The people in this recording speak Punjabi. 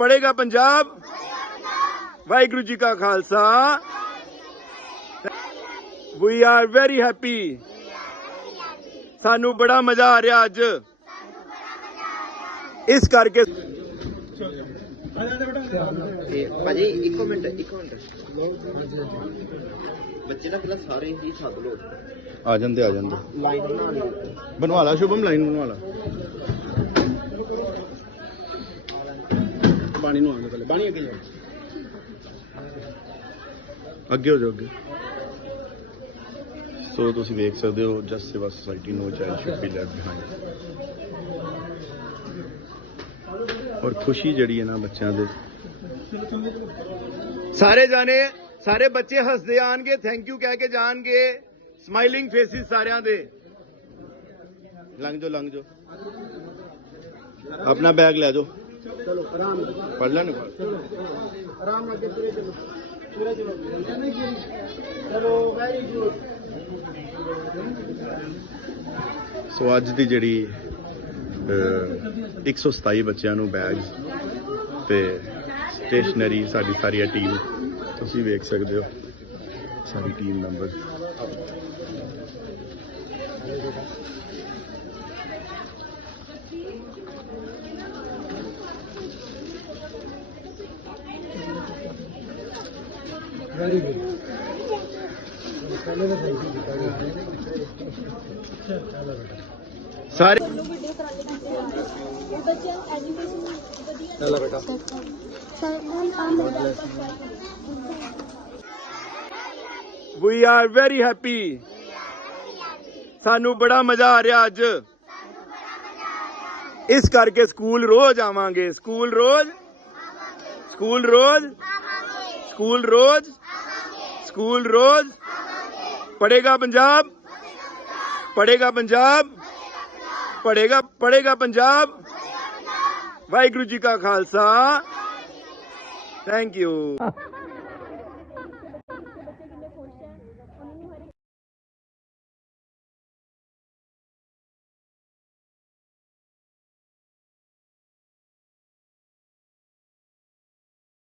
ਪੜੇਗਾ ਪੰਜਾਬ। ਵਾਹਿਗੁਰੂ ਜੀ ਕਾ Khalsa. We are very happy ਸਾਨੂੰ ਬੜਾ ਮਜ਼ਾ ਆ ਰਿਹਾ ਅੱਜ। ਇਸ ਕਰਕੇ ਤੇ ਭਾਜੀ ਇੱਕੋ ਮਿੰਟ ਇੱਕੋ ਮਿੰਟ। ਬੱਚੇ ਨਾ ਪਹਿਲਾਂ ਸਾਰੇ ਹੀ ਸੱਦ ਲੋ ਆ ਜਾਂਦੇ ਆ ਜਾਂਦੇ। ਲਾਈਨ ਬਣਾ ਲਾ ਸ਼ੁਭਮ ਲਾਈਨ ਬਣਵਾ ਲਾ। ਬਾਣੀ ਨੂੰ ਆਉਣ ਪਹਿਲੇ ਬਾਣੀ ਅੱਗੇ ਜਾ ਅੱਗੇ ਹੋ ਜਾਓ, ਅੱਗੇ। ਸੋ ਤੁਸੀਂ ਵੇਖ ਸਕਦੇ ਹੋ just Sewa society no child should be left behind ਔਰ ਖੁਸ਼ੀ ਜਿਹੜੀ ਹੈ ਨਾ ਬੱਚਿਆਂ ਦੇ। ਸਾਰੇ ਜਾਣੇ, ਸਾਰੇ ਬੱਚੇ ਹੱਸਦੇ ਆਣਗੇ ਥੈਂਕ ਯੂ ਕਹਿ ਕੇ ਜਾਣਗੇ। ਸਮਾਈਲਿੰਗ ਫੇਸਿਸ ਸਾਰਿਆਂ ਦੇ। ਲੰਘ ਜਾਓ ਲੰਘ ਜਾਓ। ਆਪਣਾ ਬੈਗ ਲੈ ਜਾਓ। ਚਲੋ ਆਰਾਮ ਪੜ ਲੈਣ ਆਰਾਮ ਨਾਲ ਤੁਰੇ ਚਲੋ। ਤੁਰੇ ਚਲੋ। ਚਲੋ ਵੈਰੀ ਗੁੱਡ। ਸੋ ਅੱਜ ਦੀ ਜਿਹੜੀ ਅਹ, 127 ਬੱਚਿਆਂ ਨੂੰ ਬੈਗਸ ਤੇ ਸਟੇਸ਼ਨਰੀ ਸਾਡੀ ਸਾਰੀ ਟੀਮ ਤੁਸੀਂ ਵੇਖ ਸਕਦੇ ਹੋ। ਸਾਰੀ ਟੀਮ ਮੈਂਬਰ ਵੈਰੀ ਗੁੱਡ ਪਹਿਲੇ ਤਾਂ ਥੈਂਕ ਯੂ ਸਾਰੇ ਵੱਡੇ ਉਪਰਾਲੇ ਕੀਤੇ ਬੱਚਿਆਂ ਐਜੂਕੇਸ਼ਨ ਵਧੀਆ ਚਲੋ ਬੇਟਾ। ਵੀ ਆਰ ਵੈਰੀ ਹੈਪੀ ਸਾਨੂੰ ਬੜਾ ਮਜ਼ਾ ਆ ਰਿਹਾ ਅੱਜ। ਇਸ ਕਰਕੇ ਸਕੂਲ ਰੋਜ਼ ਆਵਾਂਗੇ। ਸਕੂਲ ਰੋਜ਼? ਸਕੂਲ ਰੋਜ਼? ਸਕੂਲ ਰੋਜ਼? ਸਕੂਲ ਰੋਜ਼ ਪੜੇਗਾ ਪੰਜਾਬ ਪੜੇਗਾ ਪੰਜਾਬ ਪੜੇਗਾ ਪੜੇਗਾ ਪੰਜਾਬ ਵਾਹਿਗੁਰੂ ਜੀ ਕਾ ਖਾਲਸਾ ਥੈਂਕ ਯੂ